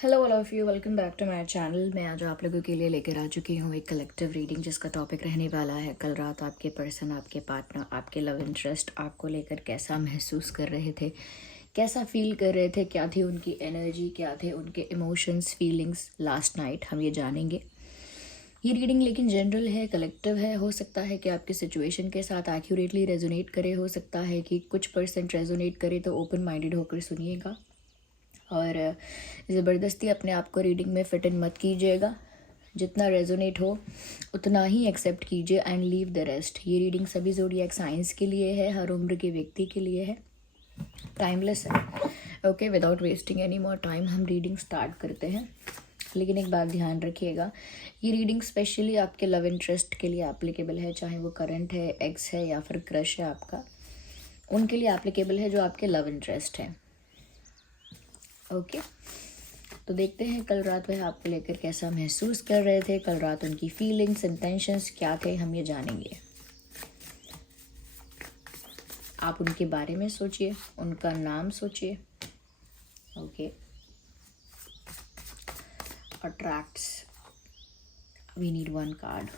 Hello all of you, welcome back to my channel. मैं आज आप लोगों के लिए लेकर आ चुकी हूँ एक कलेक्टिव रीडिंग जिसका टॉपिक रहने वाला है कल रात आपके पर्सन, आपके पार्टनर, आपके लव इंटरेस्ट आपको लेकर कैसा महसूस कर रहे थे, कैसा फील कर रहे थे, क्या थी उनकी एनर्जी, क्या थे उनके इमोशंस, फीलिंग्स लास्ट नाइट, हम ये जानेंगे। ये रीडिंग लेकिन जनरल है, कलेक्टिव है। हो सकता है कि आपके सिचुएशन के साथ एक्यूरेटली रेजोनेट करे, हो सकता है कि कुछ परसेंट रेजोनेट करे, तो ओपन माइंडेड होकर सुनिएगा और ज़बरदस्ती अपने आप को रीडिंग में फिट इन मत कीजिएगा। जितना रेजोनेट हो उतना ही एक्सेप्ट कीजिए एंड लीव द रेस्ट। ये रीडिंग सभी ज़ोडिएक साइंस के लिए है, हर उम्र के व्यक्ति के लिए है, टाइमलेस है। Okay, without wasting any more time हम रीडिंग स्टार्ट करते हैं। लेकिन एक बात ध्यान रखिएगा, ये रीडिंग स्पेशली आपके लव इंटरेस्ट के लिए एप्लीकेबल है, चाहे वो करंट है, एक्स है या फिर क्रश है आपका, उनके लिए एप्लीकेबल है जो आपके लव इंटरेस्ट है। ओके, तो देखते हैं कल रात वह आपको लेकर कैसा महसूस कर रहे थे, कल रात उनकी फीलिंग्स, इंटेंशंस क्या थे, हम ये जानेंगे। आप उनके बारे में सोचिए, उनका नाम सोचिए। Okay, attracts, we need one card.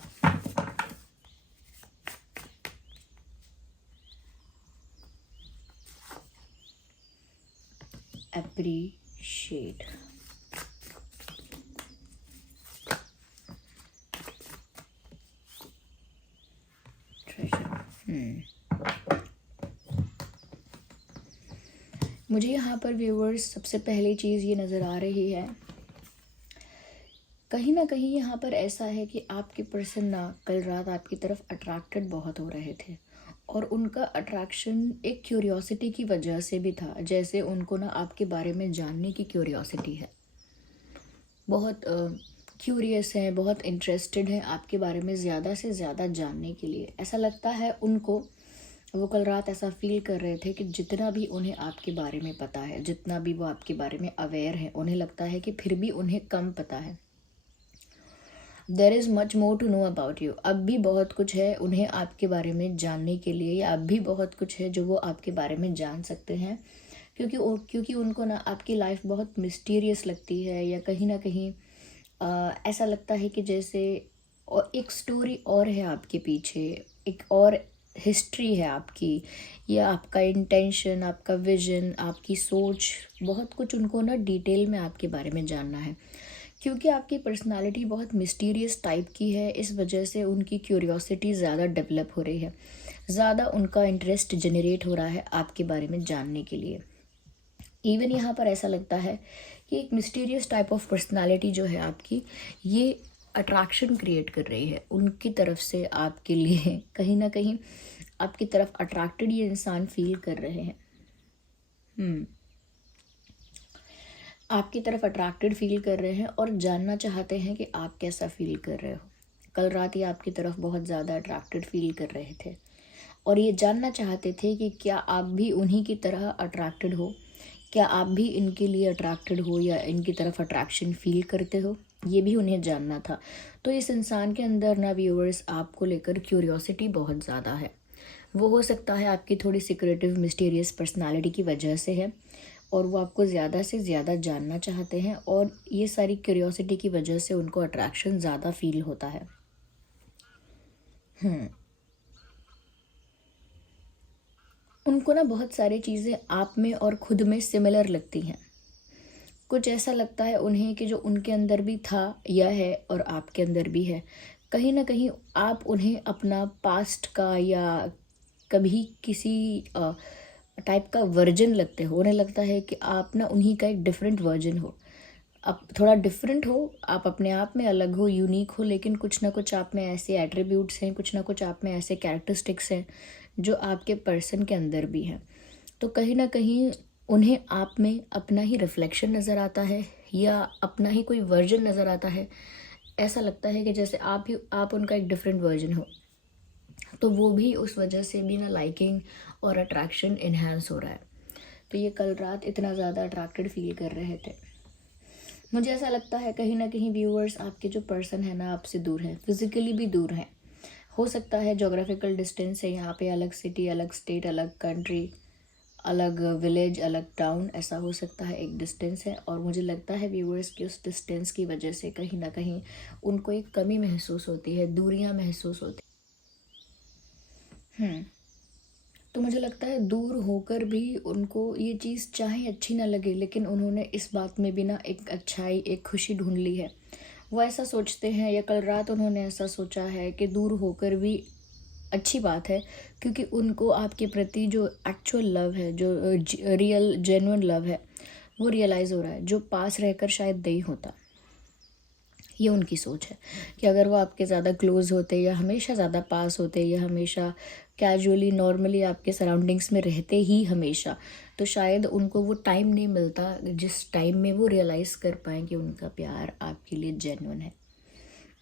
Appreciate, treasure. मुझे यहाँ पर व्यूअर्स सबसे पहली चीज़ ये नज़र आ रही है, कहीं ना कहीं यहाँ पर ऐसा है कि आपके पर्सन ना कल रात आपकी तरफ अट्रैक्टेड बहुत हो रहे थे और उनका अट्रैक्शन एक क्यूरियोसिटी की वजह से भी था। जैसे उनको ना आपके बारे में जानने की क्यूरियोसिटी है, बहुत क्यूरियस हैं, बहुत इंटरेस्टेड हैं आपके बारे में ज़्यादा से ज़्यादा जानने के लिए। ऐसा लगता है उनको, वो कल रात ऐसा फील कर रहे थे कि जितना भी उन्हें आपके बारे में पता है, जितना भी वो आपके बारे में अवेयर है, उन्हें लगता है कि फिर भी उन्हें कम पता है। There is much more to know about you. अब भी बहुत कुछ है उन्हें आपके बारे में जानने के लिए, या अब भी बहुत कुछ है जो वो आपके बारे में जान सकते हैं, क्योंकि उनको ना आपकी लाइफ बहुत मिस्टीरियस लगती है, या कहीं ना कहीं ऐसा लगता है कि जैसे और एक स्टोरी और है आपके पीछे, एक और हिस्ट्री है आपकी, या आपका इंटेंशन, आपका विजन, आपकी सोच, बहुत कुछ उनको ना डिटेल में आपके बारे में जानना है। क्योंकि आपकी पर्सनालिटी बहुत मिस्टीरियस टाइप की है, इस वजह से उनकी क्यूरियोसिटी ज़्यादा डेवलप हो रही है, ज़्यादा उनका इंटरेस्ट जनरेट हो रहा है आपके बारे में जानने के लिए। इवन यहाँ पर ऐसा लगता है कि एक मिस्टीरियस टाइप ऑफ पर्सनालिटी जो है आपकी, ये अट्रैक्शन क्रिएट कर रही है उनकी तरफ से आपके लिए। कहीं ना कहीं आपकी तरफ अट्रैक्टेड ये इंसान फील कर रहे हैं, आपकी तरफ अट्रैक्टेड फील कर रहे हैं और जानना चाहते हैं कि आप कैसा फील कर रहे हो। कल रात ये आपकी तरफ बहुत ज़्यादा अट्रैक्टेड फील कर रहे थे और ये जानना चाहते थे कि क्या आप भी उन्हीं की तरह अट्रैक्टेड हो, क्या आप भी इनके लिए अट्रैक्टेड हो या इनकी तरफ अट्रैक्शन फील करते हो, ये भी उन्हें जानना था। तो इस इंसान के अंदर ना व्यूअर्स आपको लेकर क्यूरियोसिटी बहुत ज़्यादा है। वो हो सकता है आपकी थोड़ी सिक्रेटिव मिस्टीरियस पर्सनालिटी की वजह से है, और वो आपको ज़्यादा से ज़्यादा जानना चाहते हैं, और ये सारी क्यूरियोसिटी की वजह से उनको अट्रैक्शन ज़्यादा फील होता है। उनको ना बहुत सारी चीज़ें आप में और खुद में सिमिलर लगती हैं। कुछ ऐसा लगता है उन्हें कि जो उनके अंदर भी था या है और आपके अंदर भी है, कहीं ना कहीं आप उन्हें अपना पास्ट का या कभी किसी टाइप का वर्जन लगते हो। उन्हें लगता है कि आप ना उन्हीं का एक डिफरेंट वर्जन हो, आप थोड़ा डिफरेंट हो, आप अपने आप में अलग हो, यूनिक हो, लेकिन कुछ ना कुछ आप में ऐसे एट्रीब्यूट्स हैं, कुछ ना कुछ आप में ऐसे कैरेक्टरिस्टिक्स हैं जो आपके पर्सन के अंदर भी हैं। तो कहीं ना कहीं उन्हें आप में अपना ही रिफ्लेक्शन नज़र आता है या अपना ही कोई वर्जन नज़र आता है। ऐसा लगता है कि जैसे आप उनका एक डिफरेंट वर्जन हो, तो वो भी उस वजह से भी ना लाइकिंग और अट्रैक्शन इन्हांस हो रहा है। तो ये कल रात इतना ज़्यादा अट्रैक्टेड फील कर रहे थे। मुझे ऐसा लगता है कहीं ना कहीं व्यूअर्स, आपके जो पर्सन है ना आपसे दूर है, फिजिकली भी दूर हैं। हो सकता है जोग्राफिकल डिस्टेंस है यहाँ पे, अलग सिटी, अलग स्टेट, अलग कंट्री, अलग विलेज, अलग टाउन, ऐसा हो सकता है, एक डिस्टेंस है। और मुझे लगता है व्यूअर्स कि उस डिस्टेंस की वजह से कहीं ना कहीं उनको एक कमी महसूस होती है, दूरियां महसूस होती। हम्म। तो मुझे लगता है दूर होकर भी उनको ये चीज़ चाहे अच्छी ना लगे, लेकिन उन्होंने इस बात में भी ना एक अच्छाई, एक खुशी ढूंढ ली है। वो ऐसा सोचते हैं, या कल रात उन्होंने ऐसा सोचा है कि दूर होकर भी अच्छी बात है, क्योंकि उनको आपके प्रति जो एक्चुअल लव है, जो रियल जेन्युइन लव है, वो रियलाइज़ हो रहा है, जो पास रहकर शायद नहीं होता। ये उनकी सोच है कि अगर वो आपके ज़्यादा क्लोज होते, या हमेशा ज़्यादा पास होते, या हमेशा कैजुअली नॉर्मली आपके सराउंडिंग्स में रहते ही हमेशा, तो शायद उनको वो टाइम नहीं मिलता जिस टाइम में वो रियलाइज़ कर पाएँ कि उनका प्यार आपके लिए जेन्युइन है,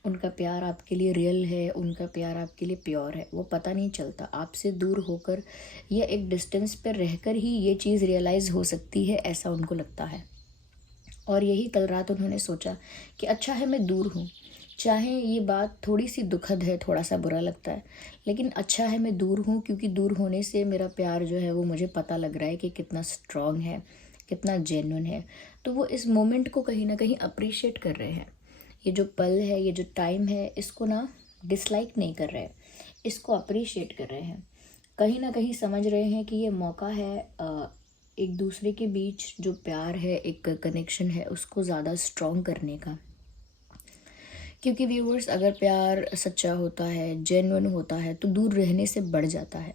उनका प्यार आपके लिए रियल है, उनका प्यार आपके लिए प्योर है। वो पता नहीं चलता, आपसे दूर होकर या एक डिस्टेंस पर रहकर ही ये चीज़ रियलाइज़ हो सकती है, ऐसा उनको लगता है। और यही कल रात उन्होंने सोचा कि अच्छा है मैं दूर हूँ, चाहे ये बात थोड़ी सी दुखद है, थोड़ा सा बुरा लगता है, लेकिन अच्छा है मैं दूर हूँ, क्योंकि दूर होने से मेरा प्यार जो है वो मुझे पता लग रहा है कि कितना स्ट्रांग है, कितना जेन्युइन है। तो वो इस मोमेंट को कहीं ना कहीं अप्रिशिएट कर रहे हैं। ये जो पल है, ये जो टाइम है, इसको ना डिसलाइक नहीं कर रहे हैं, इसको अप्रिशिएट कर रहे हैं। कहीं ना कहीं समझ रहे हैं कि ये मौका है एक दूसरे के बीच जो प्यार है, एक कनेक्शन है, उसको ज़्यादा स्ट्रॉन्ग करने का। क्योंकि व्यूअर्स, अगर प्यार सच्चा होता है, जेन्युइन होता है, तो दूर रहने से बढ़ जाता है।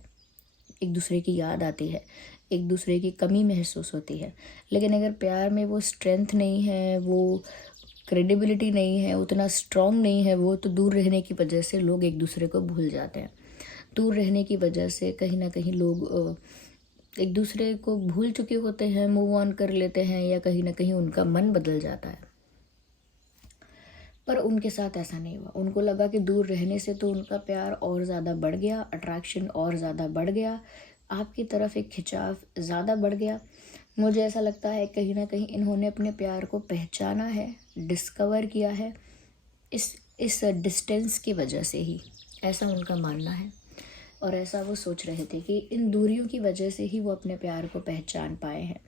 एक दूसरे की याद आती है, एक दूसरे की कमी महसूस होती है। लेकिन अगर प्यार में वो स्ट्रेंथ नहीं है, वो क्रेडिबिलिटी नहीं है, उतना स्ट्रॉन्ग नहीं है वो, तो दूर रहने की वजह से लोग एक दूसरे को भूल जाते हैं। दूर रहने की वजह से कहीं ना कहीं लोग एक दूसरे को भूल चुके होते हैं, मूव ऑन कर लेते हैं, या कहीं ना कहीं उनका मन बदल जाता है। पर उनके साथ ऐसा नहीं हुआ। उनको लगा कि दूर रहने से तो उनका प्यार और ज़्यादा बढ़ गया, अट्रैक्शन और ज़्यादा बढ़ गया, आपकी तरफ एक खिंचाव ज़्यादा बढ़ गया। मुझे ऐसा लगता है कहीं ना कहीं इन्होंने अपने प्यार को पहचाना है, डिस्कवर किया है, इस डिस्टेंस की वजह से ही, ऐसा उनका मानना है। और ऐसा वो सोच रहे थे कि इन दूरियों की वजह से ही वो अपने प्यार को पहचान पाए हैं,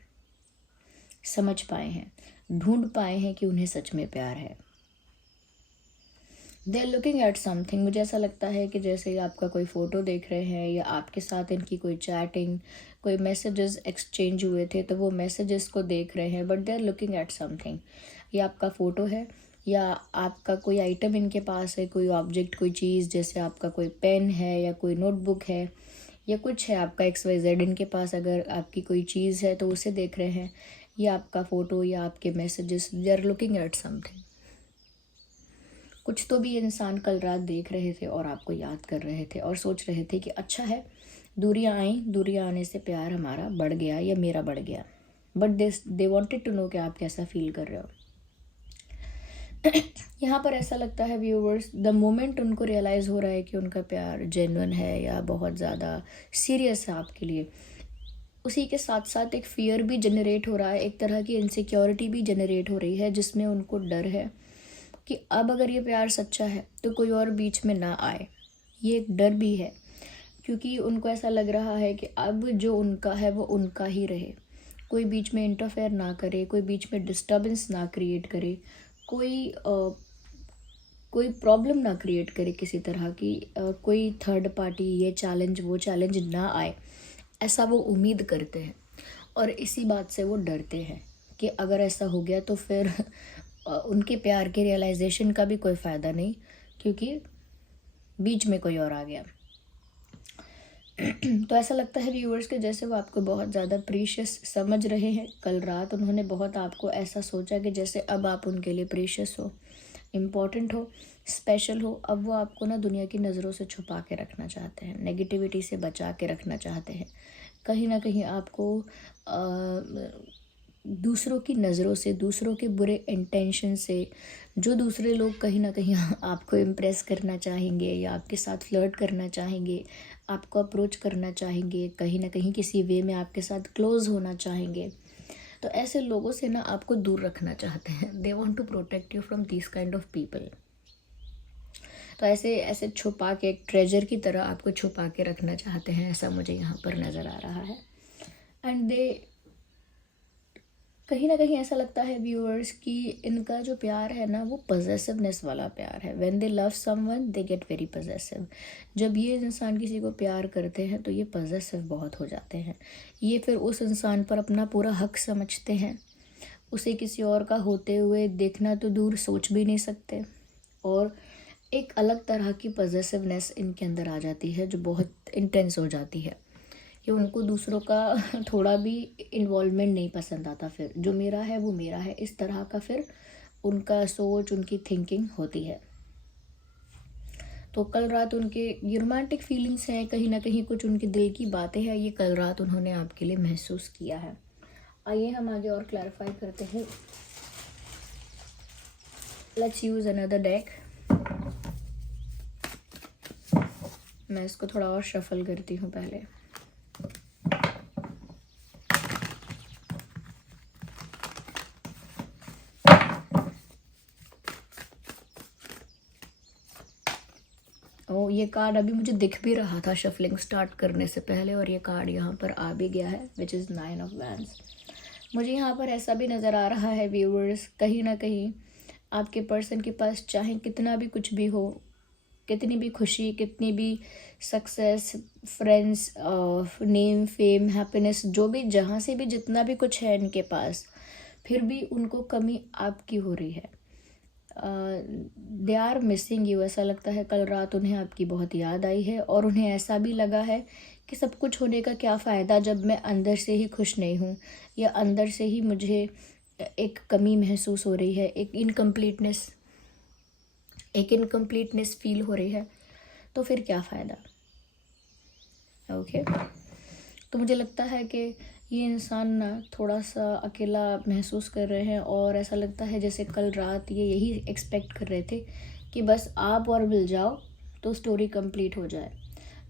समझ पाए हैं, ढूंढ पाए हैं कि उन्हें सच में प्यार है। They are looking at something. मुझे ऐसा लगता है कि जैसे आपका कोई फ़ोटो देख रहे हैं, या आपके साथ इनकी कोई चैटिंग, कोई मैसेजेस एक्सचेंज हुए थे, तो वो मैसेजेस को देख रहे हैं, but they are looking at something. ये आपका फ़ोटो है, या आपका कोई आइटम इनके पास है, कोई ऑब्जेक्ट, कोई चीज़, जैसे आपका कोई पेन है, या कोई नोटबुक है, या कुछ है आपका XYZ इनके पास, अगर आपकी कोई चीज़ है तो उसे देख रहे हैं, या आपका फ़ोटो, या आपके messages, they are looking at something. कुछ तो भी इंसान कल रात देख रहे थे और आपको याद कर रहे थे, और सोच रहे थे कि अच्छा है, दूरियां आई, दूरियां आने से प्यार हमारा बढ़ गया, या मेरा बढ़ गया। But they wanted to know कि आप कैसा फील कर रहे हो। यहाँ पर ऐसा लगता है व्यूवर्स, द मोमेंट उनको रियलाइज़ हो रहा है कि उनका प्यार जेन्युइन है, या बहुत ज़्यादा सीरियस है आपके लिए, उसी के साथ साथ एक फियर भी जनरेट हो रहा है, एक तरह की इनसिक्योरिटी भी जनरेट हो रही है, जिसमें उनको डर है कि अब अगर ये प्यार सच्चा है तो कोई और बीच में ना आए। ये एक डर भी है, क्योंकि उनको ऐसा लग रहा है कि अब जो उनका है वो उनका ही रहे, कोई बीच में इंटरफेयर ना करे, कोई बीच में डिस्टर्बेंस ना क्रिएट करे, कोई प्रॉब्लम ना क्रिएट करे किसी तरह की, कोई थर्ड पार्टी ये चैलेंज वो चैलेंज ना आए, ऐसा वो उम्मीद करते हैं। और इसी बात से वो डरते हैं कि अगर ऐसा हो गया तो फिर उनके प्यार के रियलाइजेशन का भी कोई फ़ायदा नहीं, क्योंकि बीच में कोई और आ गया। तो ऐसा लगता है व्यूअर्स के जैसे वो आपको बहुत ज़्यादा प्रीशियस समझ रहे हैं। कल रात उन्होंने बहुत आपको ऐसा सोचा कि जैसे अब आप उनके लिए प्रीशियस हो, इम्पॉर्टेंट हो, स्पेशल हो। अब वो आपको ना दुनिया की नज़रों से छुपा के रखना चाहते हैं, नेगेटिविटी से बचा के रखना चाहते हैं। कहीं ना कहीं आपको दूसरों की नज़रों से, दूसरों के बुरे इंटेंशन से, जो दूसरे लोग कहीं ना कहीं आपको इम्प्रेस करना चाहेंगे, या आपके साथ फ्लर्ट करना चाहेंगे, आपको अप्रोच करना चाहेंगे, कहीं ना कहीं किसी वे में आपके साथ क्लोज होना चाहेंगे, तो ऐसे लोगों से ना आपको दूर रखना चाहते हैं। They want to protect you from this kind of people. तो ऐसे ऐसे छुपा के, एक ट्रेजर की तरह आपको छुपा के रखना चाहते हैं, ऐसा मुझे यहाँ पर नज़र आ रहा है। एंड दे कहीं ना कहीं ऐसा लगता है व्यूअर्स कि इनका जो प्यार है ना वो पजेसिवनेस वाला प्यार है। When they love someone they get very possessive. जब ये इंसान किसी को प्यार करते हैं तो ये पजेसिव बहुत हो जाते हैं। ये फिर उस इंसान पर अपना पूरा हक समझते हैं। उसे किसी और का होते हुए देखना तो दूर, सोच भी नहीं सकते। और एक अलग तरह की पजेसिवनेस इनके अंदर आ जाती है जो बहुत इंटेंस हो जाती है कि उनको दूसरों का थोड़ा भी इन्वॉल्वमेंट नहीं पसंद आता। फिर जो मेरा है वो मेरा है, इस तरह का फिर उनका सोच, उनकी थिंकिंग होती है। तो कल रात उनके ये रोमांटिक फीलिंग्स हैं, कहीं ना कहीं कुछ उनके दिल की बातें हैं, ये कल रात उन्होंने आपके लिए महसूस किया है। आइए हम आगे और क्लैरिफाई करते हैं। Let's use another deck. मैं इसको थोड़ा और शफल करती हूँ पहले। ओ, ये कार्ड अभी मुझे दिख भी रहा था शफलिंग स्टार्ट करने से पहले, और ये कार्ड यहाँ पर आ भी गया है, विच इज़ 9 ऑफ वैंड्स। मुझे यहाँ पर ऐसा भी नज़र आ रहा है व्यूअर्स, कहीं ना कहीं आपके पर्सन के पास चाहे कितना भी कुछ भी हो, कितनी भी खुशी, कितनी भी success, friends, name, fame, happiness, जो भी जहाँ से भी जितना भी कुछ है इनके पास, फिर भी उनको कमी आपकी हो रही है। They are missing you. ऐसा लगता है कल रात उन्हें आपकी बहुत याद आई है, और उन्हें ऐसा भी लगा है कि सब कुछ होने का क्या फ़ायदा जब मैं अंदर से ही खुश नहीं हूँ, या अंदर से ही मुझे एक कमी महसूस हो रही है, एक इनकम्प्लीटनेस फील हो रही है, तो फिर क्या फ़ायदा। ओके तो मुझे लगता है कि ये इंसान ना थोड़ा सा अकेला महसूस कर रहे हैं, और ऐसा लगता है जैसे कल रात ये यही एक्सपेक्ट कर रहे थे कि बस आप और मिल जाओ तो स्टोरी कंप्लीट हो जाए।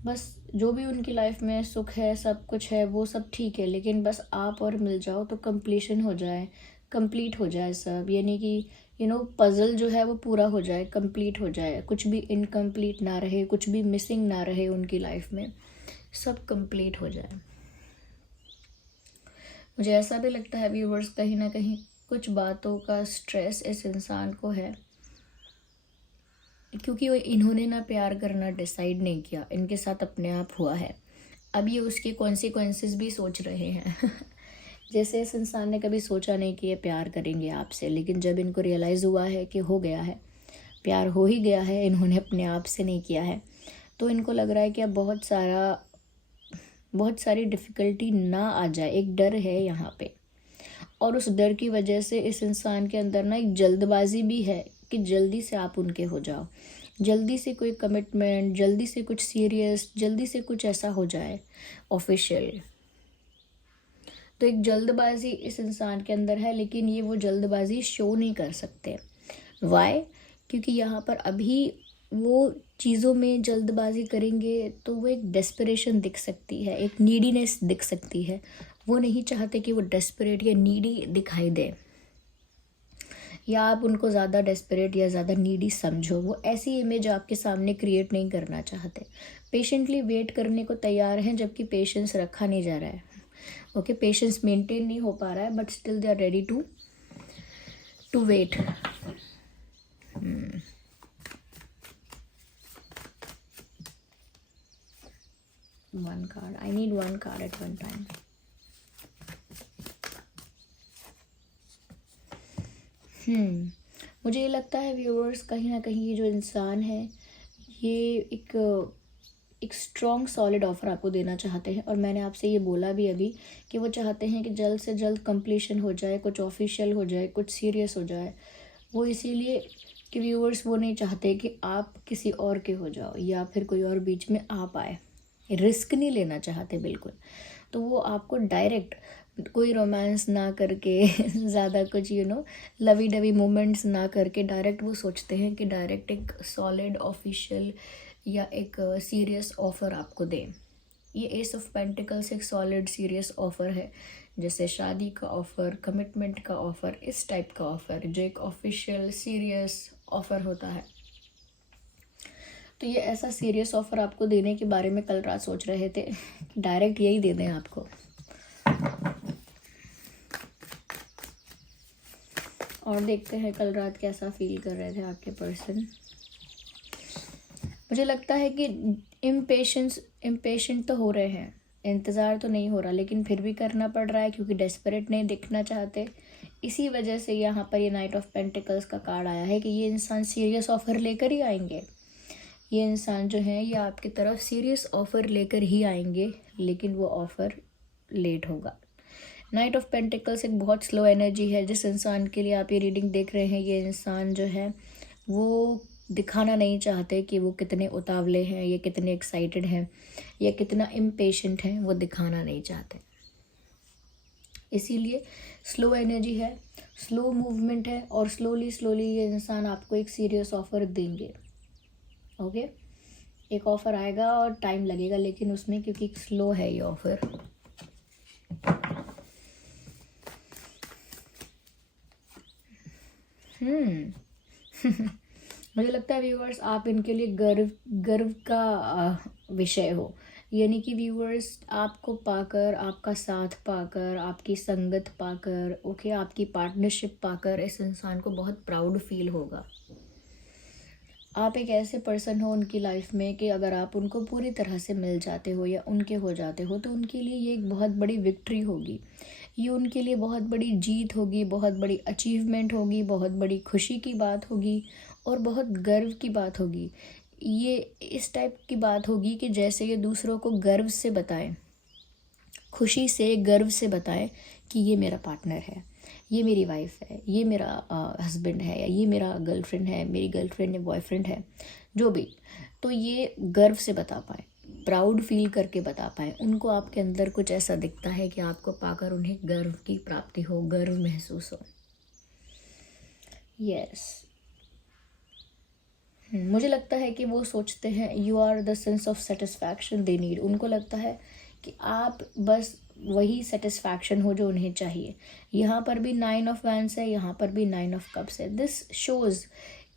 बस जो भी उनकी लाइफ में सुख है, सब कुछ है, वो सब ठीक है, लेकिन बस आप और मिल जाओ तो कंप्लीशन हो जाए, कंप्लीट हो जाए सब। यानी कि पजल जो है वो पूरा हो जाए, कंप्लीट हो जाए, कुछ भी इनकम्प्लीट ना रहे, कुछ भी मिसिंग ना रहे उनकी लाइफ में, सब कंप्लीट हो जाए। मुझे ऐसा भी लगता है व्यूवर्स, कहीं ना कहीं कुछ बातों का स्ट्रेस इस इंसान को है, क्योंकि वो इन्होंने ना प्यार करना डिसाइड नहीं किया, इनके साथ अपने आप हुआ है। अब ये उसके कॉन्सिक्वेंसेस भी सोच रहे हैं। जैसे इस इंसान ने कभी सोचा नहीं कि ये प्यार करेंगे आपसे, लेकिन जब इनको रियलाइज़ हुआ है कि हो गया है, प्यार हो ही गया है, इन्होंने अपने आप से नहीं किया है, तो इनको लग रहा है कि अब बहुत सारी डिफ़िकल्टी ना आ जाए। एक डर है यहाँ पे, और उस डर की वजह से इस इंसान के अंदर ना एक जल्दबाजी भी है कि जल्दी से आप उनके हो जाओ, जल्दी से कोई कमिटमेंट, जल्दी से कुछ सीरियस, जल्दी से कुछ ऐसा हो जाए ऑफिशियल। तो एक जल्दबाजी इस इंसान के अंदर है, लेकिन ये वो जल्दबाजी शो नहीं कर सकते। वाई? क्योंकि यहाँ पर अभी वो चीज़ों में जल्दबाजी करेंगे तो वो एक डेस्परेशन दिख सकती है, एक नीडीनेस दिख सकती है। वो नहीं चाहते कि वो डेस्परेट या नीडी दिखाई दे, या आप उनको ज़्यादा डेस्परेट या ज़्यादा नीडी समझो। वो ऐसी इमेज आपके सामने क्रिएट नहीं करना चाहते। पेशेंटली वेट करने को तैयार हैं, जबकि पेशेंस रखा नहीं जा रहा है। ओके पेशेंस मेंटेन नहीं हो पा रहा है, but still they are ready to wait. One card, I need one card at one time. मुझे ये लगता है व्यूअर्स, कहीं ना कहीं ये जो इंसान है ये एक स्ट्रॉन्ग सॉलिड ऑफर आपको देना चाहते हैं, और मैंने आपसे ये बोला भी अभी कि वो चाहते हैं कि जल्द से जल्द कंप्लीशन हो जाए, कुछ ऑफिशियल हो जाए, कुछ सीरियस हो जाए। वो इसीलिए कि व्यूअर्स वो नहीं चाहते कि आप किसी और के हो जाओ, या फिर कोई और बीच में आ पाए। रिस्क नहीं लेना चाहते बिल्कुल। तो वो आपको डायरेक्ट कोई रोमांस ना करके ज़्यादा कुछ लवी डवी मोमेंट्स ना करके, डायरेक्ट वो सोचते हैं कि डायरेक्ट एक सॉलिड ऑफिशियल या एक सीरियस ऑफ़र आपको दें। ये एस ऑफ पेंटिकल्स एक सॉलिड सीरियस ऑफ़र है, जैसे शादी का ऑफ़र, कमिटमेंट का ऑफ़र, इस टाइप का ऑफ़र जो एक ऑफिशियल सीरियस ऑफ़र होता है। तो ये ऐसा सीरियस ऑफ़र आपको देने के बारे में कल रात सोच रहे थे, डायरेक्ट यही दे दें आपको। और देखते हैं कल रात कैसा फील कर रहे थे आपके पर्सन। मुझे लगता है कि इम्पेशेंट तो हो रहे हैं, इंतज़ार तो नहीं हो रहा, लेकिन फिर भी करना पड़ रहा है क्योंकि डेस्परेट नहीं दिखना चाहते। इसी वजह से यहाँ पर ये नाइट ऑफ पेंटिकल्स का कार्ड आया है कि ये इंसान सीरियस ऑफ़र लेकर ही आएंगे। ये इंसान जो है ये आपकी तरफ सीरियस ऑफ़र लेकर ही आएंगे, लेकिन वो ऑफ़र लेट होगा। नाइट ऑफ पेंटिकल्स एक बहुत स्लो एनर्जी है। जिस इंसान के लिए आप ये रीडिंग देख रहे हैं, ये इंसान जो है वो दिखाना नहीं चाहते कि वो कितने उतावले हैं, ये कितने एक्साइटेड हैं, या कितना इम्पेशेंट हैं, वो दिखाना नहीं चाहते। इसीलिए स्लो एनर्जी है, स्लो मूवमेंट है, और स्लोली ये इंसान आपको एक सीरियस ऑफ़र देंगे। ओके, एक ऑफ़र आएगा और टाइम लगेगा लेकिन उसमें, क्योंकि स्लो है ये ऑफ़र। मुझे लगता है व्यूअर्स आप इनके लिए गर्व का विषय हो। यानी कि व्यूअर्स आपको पाकर, आपका साथ पाकर, आपकी संगत पाकर, ओके, आपकी पार्टनरशिप पाकर इस इंसान को बहुत प्राउड फील होगा। आप एक ऐसे पर्सन हो उनकी लाइफ में कि अगर आप उनको पूरी तरह से मिल जाते हो या उनके हो जाते हो तो उनके लिए ये एक बहुत बड़ी विक्ट्री होगी। ये उनके लिए बहुत बड़ी जीत होगी, बहुत बड़ी अचीवमेंट होगी, बहुत बड़ी खुशी की बात होगी और बहुत गर्व की बात होगी। ये इस टाइप की बात होगी कि जैसे ये दूसरों को गर्व से बताएं, खुशी से, गर्व से बताएं कि ये मेरा पार्टनर है, ये मेरी वाइफ है, ये मेरा हस्बैंड है, या ये मेरा गर्लफ्रेंड है, मेरी गर्लफ्रेंड या बॉयफ्रेंड है, जो भी। तो ये गर्व से बता पाए, प्राउड फील करके बता पाए। उनको आपके अंदर कुछ ऐसा दिखता है कि आपको पाकर उन्हें गर्व की प्राप्ति हो, गर्व महसूस हो। यस, मुझे लगता है कि वो सोचते हैं you are the sense of satisfaction they need. उनको लगता है कि आप बस वही सेटिस्फैक्शन हो जो उन्हें चाहिए। यहाँ पर भी 9 ऑफ वैंड्स है, यहाँ पर भी 9 ऑफ कप्स है। दिस शोज़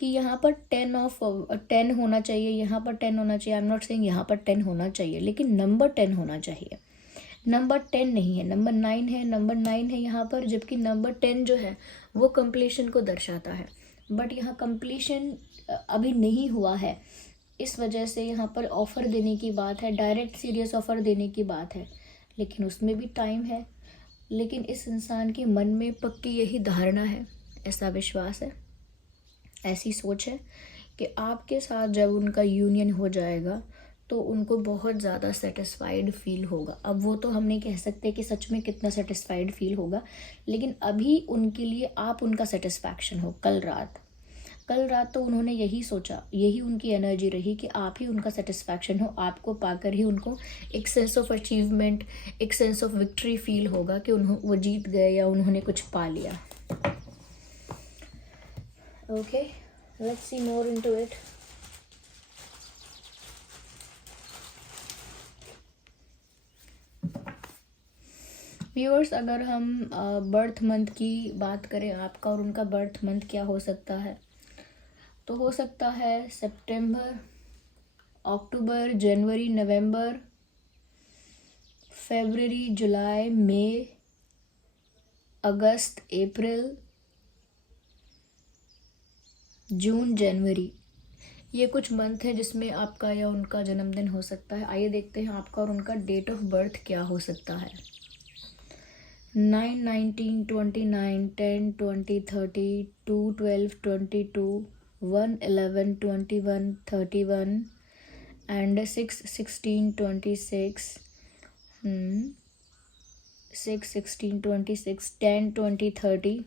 कि यहाँ पर 10 होना चाहिए, यहाँ पर 10 होना चाहिए। आई एम नॉट सेइंग यहाँ पर 10 होना चाहिए, लेकिन नंबर 10 होना चाहिए। नंबर 10 नहीं है, नंबर 9 है, नंबर 9 है यहाँ पर, जबकि नंबर 10 जो है वो कंप्लीशन को दर्शाता है। बट यहाँ कंप्लीशन अभी नहीं हुआ है, इस वजह से यहाँ पर ऑफ़र देने की बात है, डायरेक्ट सीरियस ऑफ़र देने की बात है, लेकिन उसमें भी टाइम है। लेकिन इस इंसान के मन में पक्की यही धारणा है, ऐसा विश्वास है, ऐसी सोच है कि आपके साथ जब उनका यूनियन हो जाएगा तो उनको बहुत ज़्यादा सेटिस्फाइड फील होगा। अब वो तो हम नहीं कह सकते कि सच में कितना सेटिस्फाइड फील होगा, लेकिन अभी उनके लिए आप उनका सेटिस्फैक्शन हो। कल रात तो उन्होंने यही सोचा, यही उनकी एनर्जी रही कि आप ही उनका सेटिस्फैक्शन हो, आपको पाकर ही उनको एक सेंस ऑफ अचीवमेंट, एक सेंस ऑफ विक्ट्री फील होगा कि वो जीत गए या उन्होंने कुछ पा लिया। Okay, let's see more into it. Viewers, अगर हम बर्थ मंथ की बात करें, आपका और उनका बर्थ मंथ क्या हो सकता है, तो हो सकता है सितंबर, अक्टूबर, जनवरी, नवंबर, फरवरी, जुलाई, मई, अगस्त, अप्रैल, जून, जनवरी। ये कुछ मंथ है जिसमें आपका या उनका जन्मदिन हो सकता है। आइए देखते हैं आपका और उनका डेट ऑफ बर्थ क्या हो सकता है। 9, 19, 29, 10, 20, 30, 2, 12, 22, 1, 11, 21, 31 and 6, 16, 26, 6, 16, 26, 10, 20, 30,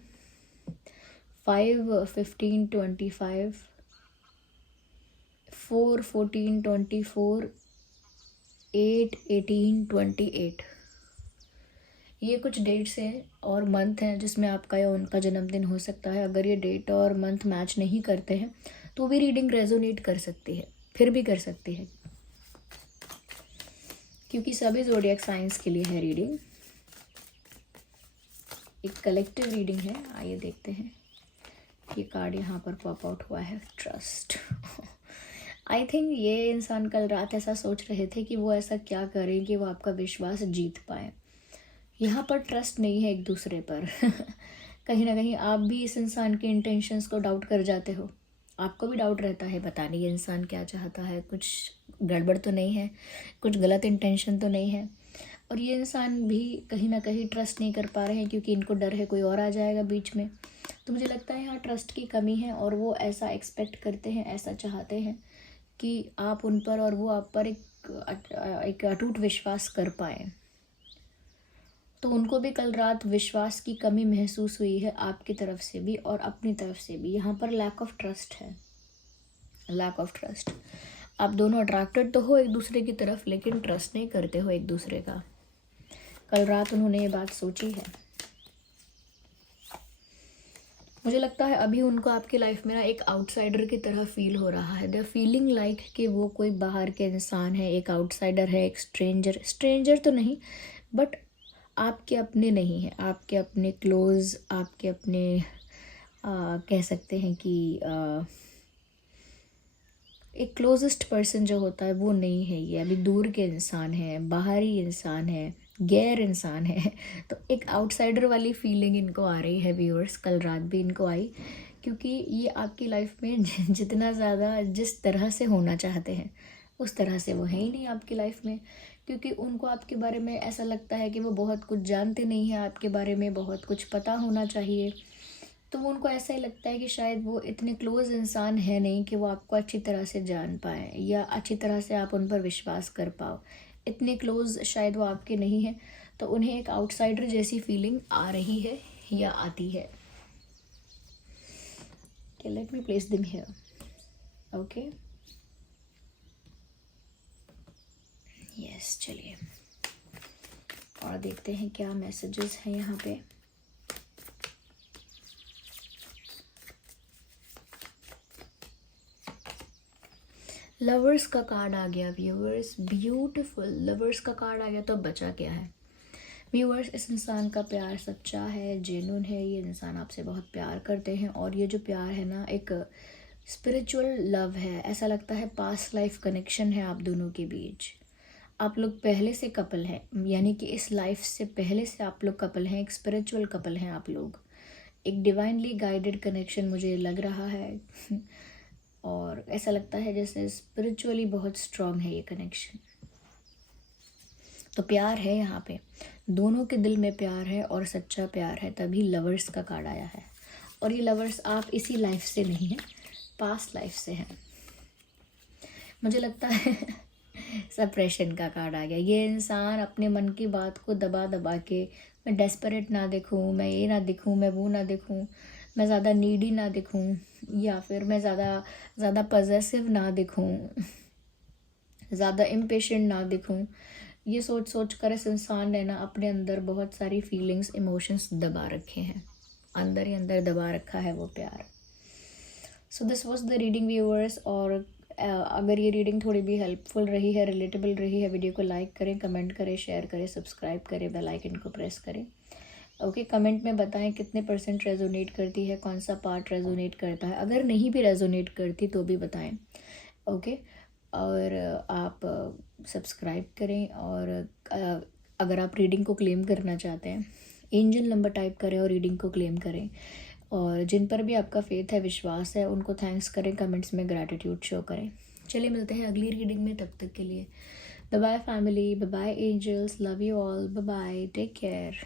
5, 15, 25, 4, 14, 24, 8, 18, 28। ये कुछ डेट्स हैं और मंथ हैं जिसमें आपका या उनका जन्मदिन हो सकता है। अगर ये डेट और मंथ मैच नहीं करते हैं तो भी रीडिंग रेजोनेट कर सकती है, फिर भी कर सकती है, क्योंकि सभी ज़ोडिएक साइंस के लिए है रीडिंग। एक कलेक्टिव रीडिंग है। आइए देखते हैं, ये कार्ड यहाँ पर पॉप आउट हुआ है, ट्रस्ट। आई थिंक ये इंसान कल रात ऐसा सोच रहे थे कि वो ऐसा क्या करें कि वो आपका विश्वास जीत पाए। यहाँ पर ट्रस्ट नहीं है एक दूसरे पर। कहीं ना कहीं आप भी इस इंसान के इंटेंशंस को डाउट कर जाते हो। आपको भी डाउट रहता है, पता नहीं ये इंसान क्या चाहता है, कुछ गड़बड़ तो नहीं है, कुछ गलत इंटेंशन तो नहीं है। और ये इंसान भी कहीं ना कहीं ट्रस्ट नहीं कर पा रहे हैं क्योंकि इनको डर है कोई और आ जाएगा बीच में। तो मुझे लगता है यहाँ ट्रस्ट की कमी है और वो ऐसा एक्सपेक्ट करते हैं, ऐसा चाहते हैं कि आप उन पर और वो आप पर एक अटूट विश्वास कर पाए। तो उनको भी कल रात विश्वास की कमी महसूस हुई है आपकी तरफ से भी और अपनी तरफ से भी। यहाँ पर लैक ऑफ ट्रस्ट है, लैक ऑफ ट्रस्ट। आप दोनों अट्रैक्टेड तो हो एक दूसरे की तरफ, लेकिन ट्रस्ट नहीं करते हो एक दूसरे का। कल रात उन्होंने ये बात सोची है। मुझे लगता है अभी उनको आपकी लाइफ में ना एक आउटसाइडर की तरह फील हो रहा है। दे आर फीलिंग लाइक कि वो कोई बाहर के इंसान है, एक आउटसाइडर है, एक स्ट्रेंजर। स्ट्रेंजर तो नहीं, बट आपके अपने नहीं है, आपके अपने क्लोज, आपके अपने कह सकते हैं कि एक क्लोजेस्ट पर्सन जो होता है वो नहीं है। ये अभी दूर के इंसान है, बाहरी इंसान है, गैर इंसान है। तो एक आउटसाइडर वाली फीलिंग इनको आ रही है व्यूअर्स, कल रात भी इनको आई। क्योंकि ये आपकी लाइफ में जितना ज़्यादा जिस तरह से होना चाहते हैं उस तरह से वो है ही नहीं आपकी लाइफ में। क्योंकि उनको आपके बारे में ऐसा लगता है कि वो बहुत कुछ जानते नहीं हैं, आपके बारे में बहुत कुछ पता होना चाहिए। तो वो उनको ऐसा ही लगता है कि शायद वो इतने क्लोज इंसान है नहीं कि वो आपको अच्छी तरह से जान पाए या अच्छी तरह से आप उन पर विश्वास कर पाओ। इतने क्लोज शायद वो आपके नहीं हैं। तो उन्हें एक आउटसाइडर जैसी फीलिंग आ रही है या आती है। Let me place them here. Okay, yes, चलिए और देखते हैं क्या मैसेजेस हैं यहाँ पे। लवर्स का कार्ड आ गया व्यूअर्स, ब्यूटीफुल। लवर्स का कार्ड आ गया, तो अब बचा क्या है व्यूअर्स? इस इंसान का प्यार सच्चा है, जेन्युइन है। ये इंसान आपसे बहुत प्यार करते हैं और ये जो प्यार है ना एक स्पिरिचुअल लव है। ऐसा लगता है पास्ट लाइफ कनेक्शन है आप दोनों के बीच। आप लोग पहले से कपल हैं, यानी कि इस लाइफ से पहले से आप लोग कपल हैं, एक स्पिरिचुअल कपल हैं आप लोग। एक डिवाइनली गाइडेड कनेक्शन मुझे लग रहा है। और ऐसा लगता है जैसे स्पिरिचुअली बहुत स्ट्रांग है ये कनेक्शन। तो प्यार है यहाँ पे, दोनों के दिल में प्यार है और सच्चा प्यार है, तभी लवर्स का कार्ड आया है। और ये लवर्स आप इसी लाइफ से नहीं है, पास्ट लाइफ से हैं। मुझे लगता है सप्रेशन का कार्ड आ गया। ये इंसान अपने मन की बात को दबा दबा के, मैं डेस्परेट ना दिखूँ, मैं ये ना दिखूँ, मैं वो ना दिखूँ, मैं ज़्यादा नीडी ना दिखूँ, या फिर मैं ज़्यादा पजेसिव ना दिखूँ, ज़्यादा इम्पेशेंट ना दिखूँ। ये सोच सोच कर इस इंसान ने ना अपने अंदर बहुत सारी फीलिंग्स, इमोशंस दबा रखे हैं, अंदर ही अंदर दबा रखा है वो प्यार। So this was the reading viewers. और अगर ये रीडिंग थोड़ी भी हेल्पफुल रही है, रिलेटेबल रही है, वीडियो को लाइक करें, कमेंट करें, शेयर करें, सब्सक्राइब करें, बेल आइकन को प्रेस करें। ओके, कमेंट में बताएं कितने % रेजोनेट करती है, कौन सा पार्ट रेजोनेट करता है। अगर नहीं भी रेजोनेट करती तो भी बताएं। ओके, और आप सब्सक्राइब करें। और अगर आप रीडिंग को क्लेम करना चाहते हैं, एंजल नंबर टाइप करें और रीडिंग को क्लेम करें। और जिन पर भी आपका फेथ है, विश्वास है, उनको थैंक्स करें, कमेंट्स में ग्रैटिट्यूड शो करें। चलिए मिलते हैं अगली रीडिंग में, तब तक के लिए bye bye family, bye bye angels, love you all, bye bye, take care.